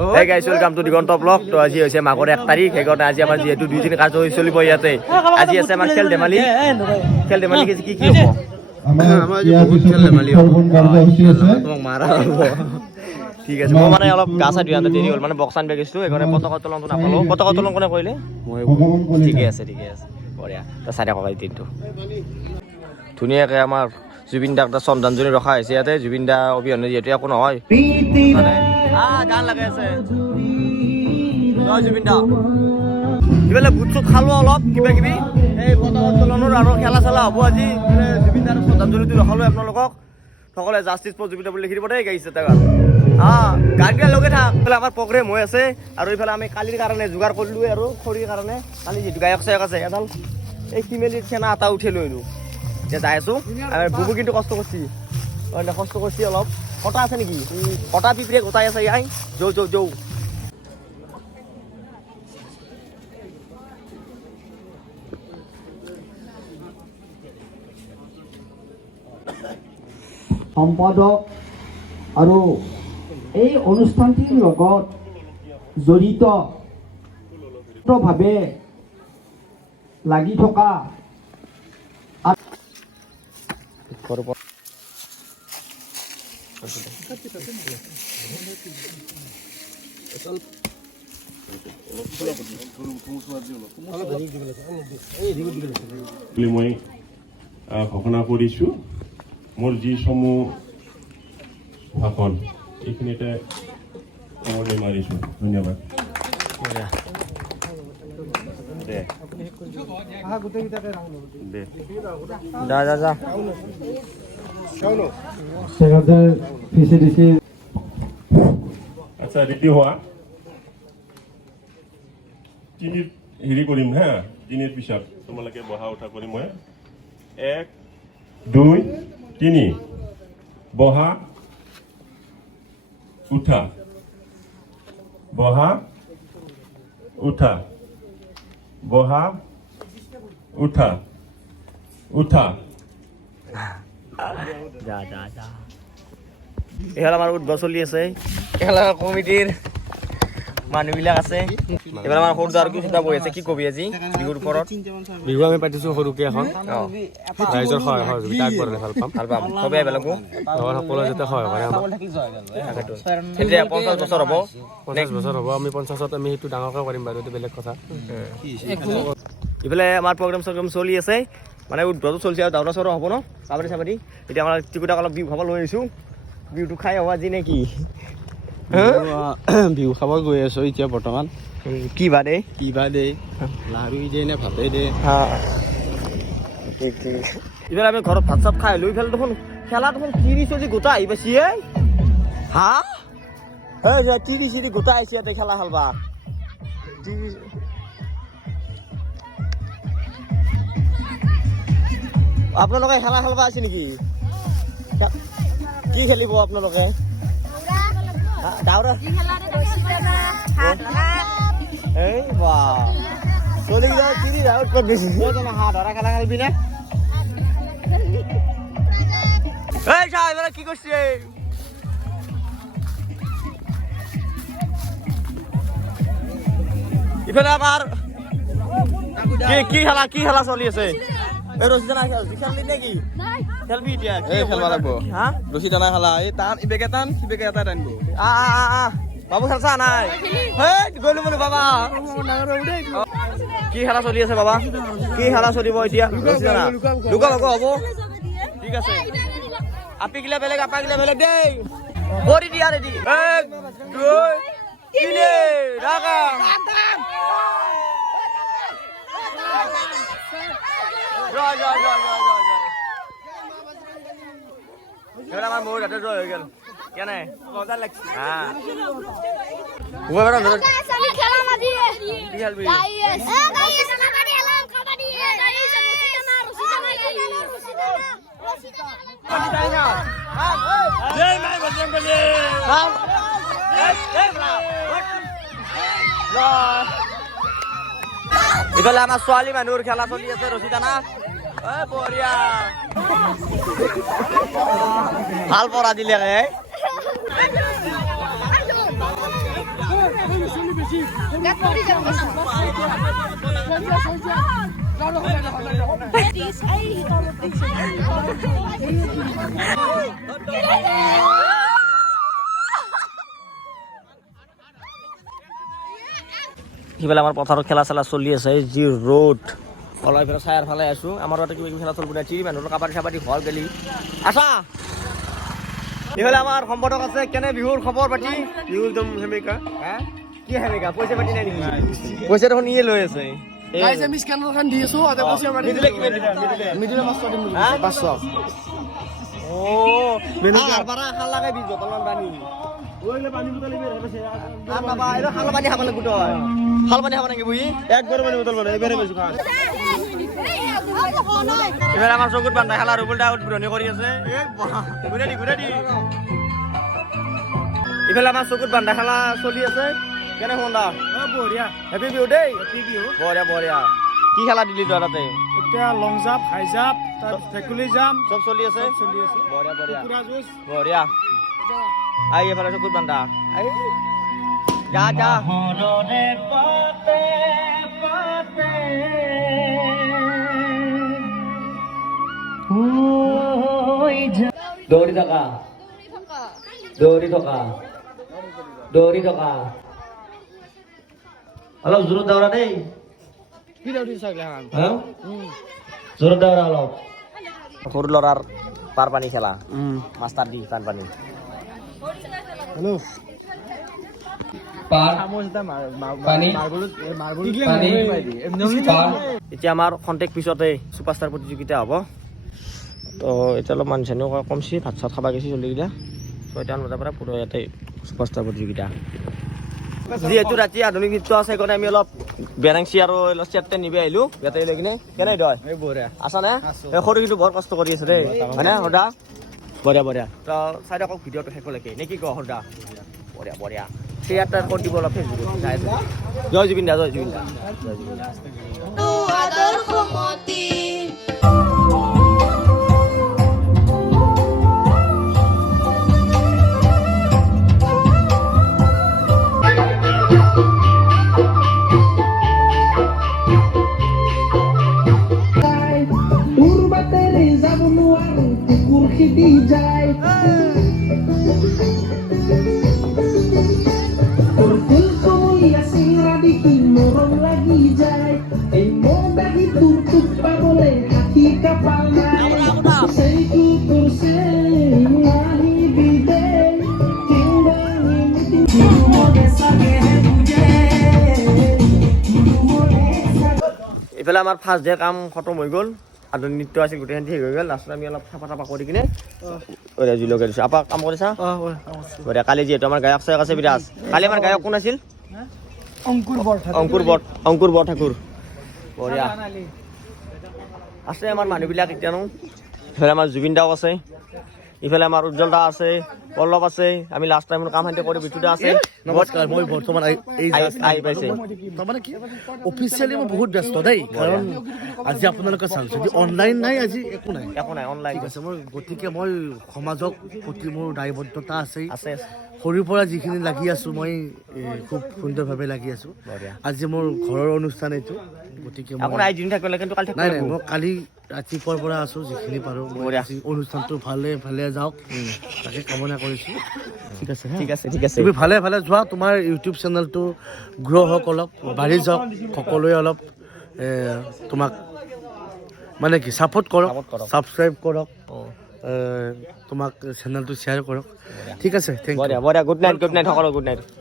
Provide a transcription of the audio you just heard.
Hey guys, welcome to Digonto Vlog. তো আজি হৈছে মাঘৰ 1 তাৰিখ, সেইকাৰণে আজি আমাৰ যেহেতু 2 দিন কাৰ্যসূচী চলিব ইয়াতে। আজি আছে আমাৰ খেল ধেমালি কি হ'ব? আমাৰ যে বহুত খেল ধেমালি হ'ব। তোমাক মাৰা হ'ব। ঠিক আছে, মই মানে অলপ গা চা ধুই আনতে দেৰি হ'ল, মানে বক্সান বেগ গৈছিলোঁ, সেইকাৰণে পতাকা উত্তোলনটো নাপালোঁ। পতাকা উত্তোলন কোনে কৰিলে? মই। ঠিকে আছে বঢ়িয়া। তো চাই থাকক এই দিনটো। ধুনীয়াকৈ আমাৰ জুবিন দাক শ্ৰদ্ধাঞ্জলি ৰখা হৈছে ইয়াতে। জুবিন দা অবিহনে যিহেতু একো নহয়, মানে গান লগাই আছে জয় জুবিন দা। ইফালে বুট চুট খালো অলপ কিবা কিবি, এই পতাকা উত্তোলনৰ আৰু খেলা চেলা হ'ব আজি। জুবিন দাৰ শ্ৰদ্ধাঞ্জলিটো ৰখালোঁ আপোনালোকক। সকলে জাষ্টিছ ফৰ জুবিন দা বুলি লিখি দিব দেই গাইছে তাক। গান গিলা লগে থাক। এইফালে আমাৰ প্ৰগ্ৰেম হৈ আছে, আৰু এইফালে আমি কালিৰ কাৰণে যোগাৰ কৰিলোঁ, আৰু খৰিৰ কাৰণে কালি যিটো গায়ক চায়ক আছে এডাল এই ফিমেলিৰ খেনা এটা উঠাই লৈ আহিলোঁ। এতিয়া যাই আছোঁ। বুবু কিন্তু কষ্ট কৰিছে, অলপ। কটা আছে নেকি? কটা পিপৰে গোটাই আছে ইয়াই। যৌ সম্পাদক আৰু এই অনুষ্ঠানটিৰ লগত জড়িতভাৱে লাগি থকা মই ঘোষণা কৰিছোঁ মোৰ যিসমূহ ভাষণ এইখিনিতে সামৰণি মাৰিছোঁ। ধন্যবাদ। আচ্ছা, ৰেডি হোৱা। তিনিত হেৰি কৰিম হা, তিনিৰ পিছত তোমালোকে বহা উঠা কৰিম। মই 1 2 3 বহা উঠা, বহা উঠা, বহা উঠা, উঠা। এইফালে আমাৰ উদ্ভৱ চলি আছে, এইফালে কমিটিৰ মানুহবিলাক আছে। এইফালে আমাৰ সৰু আৰু কিছু বহি আছে। কি কবি আজি বিহুৰ ওপৰত? বিহু আমি পাতিছোঁ সৰুকৈ এখন, ৰাইজৰ সহায় সহযোগিতা আগবঢ়ালে ভাল পাম। চবে এইবিলাকো সকলোৱে যাতে সহায় কৰে আমাক। এতিয়া 50 বছৰ হ'ব, 50 বছৰ হ'ব। আমি 50ত আমি সেইটো ডাঙৰকৈ কৰিম বাৰু, এইটো বেলেগ কথা। ইফালে আমাৰ প্ৰগ্ৰেম চলি আছে, মানে উদ্ভৱটো চলিছে আৰু দাউৰা চাউৰা হ'ব ন, চাবাৰি। এতিয়া আমাৰ টিকুটাক অলপ বিহু খাব লৈ আহিছোঁ। বিহুটো খাই হ'ব আজি নে কি? বিহু খাব গৈ আছোঁ এতিয়া বৰ্তমান। কি বা দে লাৰু দিয়ে নে ভাতেই দিয়ে। ইফালে আমি ঘৰত ভাত চাত খাই লৈ ইফালে দেখোন খেলা দেখোন তিৰি চলি গোটা আহি পাইছি। তিৰি চিৰি গোটা আহিছে ইয়াতে খেলা খেলবা। আপোনালোকে খেলা খেলবা আছে নেকি? কি খেলিব আপোনালোকে? দাউৰা। এই বাহ, চলি যাও তিৰি দাউৰ ক'ত বেছি। হাত ধৰা খেলা খেলবি নে? এই চা এইফালে কি করছে? ইফালে আমার কি খেলা চলি আছে? এই রশি টানা খেলবি নাকি? খেলবি এতিয়া? খেলবা লাগবো। ৰছী টানা খেলা, এই টান ইবেগে টান সিবেগে এটা টানিব। বাবু খেলছা নাই? গলো বোলো বাবা। কি খেলা চলি আছে বাবা? কি খেলা চলিব এতিয়া? লুকা হ'ব। ঠিক আছে, আপি গিলা বেলেগ আপা গিলা বেলেগ দেই। কৰি দিয়া ৰেডি। 1 2 3 রাগা। এবার আমার মোর হাতে জয় হয়ে গেল। কেন মজা লাগছে? খেলা মাঝি কি খেলবি? ইফালে আমার ছোৱালী মানুহৰ খেলা চলি আছে ৰছী টানা। বঢ়িয়া, ভাল পৰা দিলে। সিফালে আমাৰ পথাৰত খেলা চেলা চলি আছে যি ৰ'দ অলপ এইফালে চায়াৰ ফালে আছোঁ আমাৰ ইয়াতে কিবা কিবি খেলা চলিব চিৰি মানুহৰ কাবাডী চাবাডী ঘৰ গেলি আছা এইফালে আমাৰ সম্পাদক আছে কেনে বিহুৰ খবৰ পাতি বিহু একদম সেমেকা কি সেমেকা পইচা পাতি নাই নেকি পইচা দেখোন ইয়ে লৈ আছে এবাৰ আমাৰ চকুত বান্ধা খেলা উল্টা উদ্বোধনী কৰি আছে ইফালে আমাৰ চকুত বান্ধা খেলা চলি আছে কেনে সন্দা বঢ়িয়া হেপী বিহু দেই বঢ়িয়া বঢ়িয়া কি খেলা দিলি তই তাতে এতিয়া লং জাম্প হাই জাম্প ভেকুলি জাম্প চব চলি আছে বঢ়িয়া বঢ়িয়া বঢ়িয়া আই এফালে চকুত বান্ধা আই যা যা দৌৰি থকা অলপ জোৰত দৌৰা দেই জোৰত দৌৰা অলপ সৰু ল'ৰাৰ পাৰ পানী খেলা মাষ্টাৰ দি পাৰ পানী এতিয়া আমাৰ খন্তেক পিছতে ছুপাৰষ্টাৰ প্ৰতিযোগিতা হ'ব তো এতিয়া অলপ মানুহ চানুহ কমছি ভাত চাত খাব গৈছে চলিকেইটা 6টামান বজাৰ পৰা পুৰা ইয়াতে ছুপাৰষ্টাৰ প্ৰতিযোগিতা যিহেতু ৰাতি আধুনিক নৃত্য আছে সেইকাৰণে আমি অলপ বেৰেংচি আৰু অলপ চেট নিবি আহিলোঁ ইয়াতে লৈ কিনে কেনে দয় আছা নে এই সৰু কিন্তু বৰ কষ্ট কৰি আছে দেই হয়নে সদা বঢ়িয়া বঢ়িয়া তো চাই থাকক ভিডিঅ'টো শেষলৈকে নে কি কওঁ সদা বঢ়িয়া বঢ়িয়া শ্বেয়াৰ টায়াৰ কৰি দিব অলপ ফেচবুকত চাই আছে জয় জুবিন দা জয় জুবিন দা জয় জুবিন দা এইফালে আমাৰ ফাৰ্ষ্ট ডে কাম খতম হৈ গ'ল আধুনিক নৃত্য আছিল গোটেইখিনি ঠিক হৈ গ'ল লাষ্টত আমি অলপ চাফা তাফা কৰি কিনে জুই লগাই দিছোঁ আপা কাম কৰিছা বঢ়িয়া কালি যিহেতু আমাৰ গায়ক চায়ক আছে বিৰাজ কালি আমাৰ গায়ক কোন আছিল অংকুৰ বৰঠাকুৰ বঢ়িয়া আছে আমাৰ মানুহবিলাক এতিয়ানো ইফালে আমাৰ জুবিন দাও আছে ইফালে আমাৰ উজ্জ্বল দা আছে পল্লৱ আছে আমি লাষ্ট টাইম কাম হাতে কৰি বিটু দা আছে নমস্কাৰ মই বৰ্তমান আহি পাইছে তাৰমানে কি অফিচিয়েলি মই বহুত ব্যস্ত দেই কাৰণ আজি আপোনালোকে চাওক যদি অনলাইন নাই আজি একো নাই অনলাইন ঠিক আছে মই গতিকে মই সমাজক প্ৰতি মোৰ দায়বদ্ধতা আছে আছে সৰুৰ পৰা যিখিনি লাগি আছোঁ মই খুব সুন্দৰভাৱে লাগি আছোঁ আজি মোৰ ঘৰৰ অনুষ্ঠান এইটো গতিকে নাই নাই মই কালি ৰাতিপুৱাৰ পৰা আছোঁ যিখিনি পাৰোঁ অনুষ্ঠানটো ভালে ভালে যাওক তাকে কামনা কৰিছোঁ ঠিক আছে তুমি ভালে ভালে যোৱা তোমাৰ ইউটিউব চেনেলটো গ্ৰ' হওক অলপ বাঢ়ি যাওক সকলোৱে অলপ তোমাক মানে কি ছাপোৰ্ট কৰক ছাবস্ক্ৰাইব কৰক তোমাক চেনেলটো শ্বেয়াৰ কৰক ঠিক আছে থেংক ইউ গুড নাইট সকলো গুড নাইট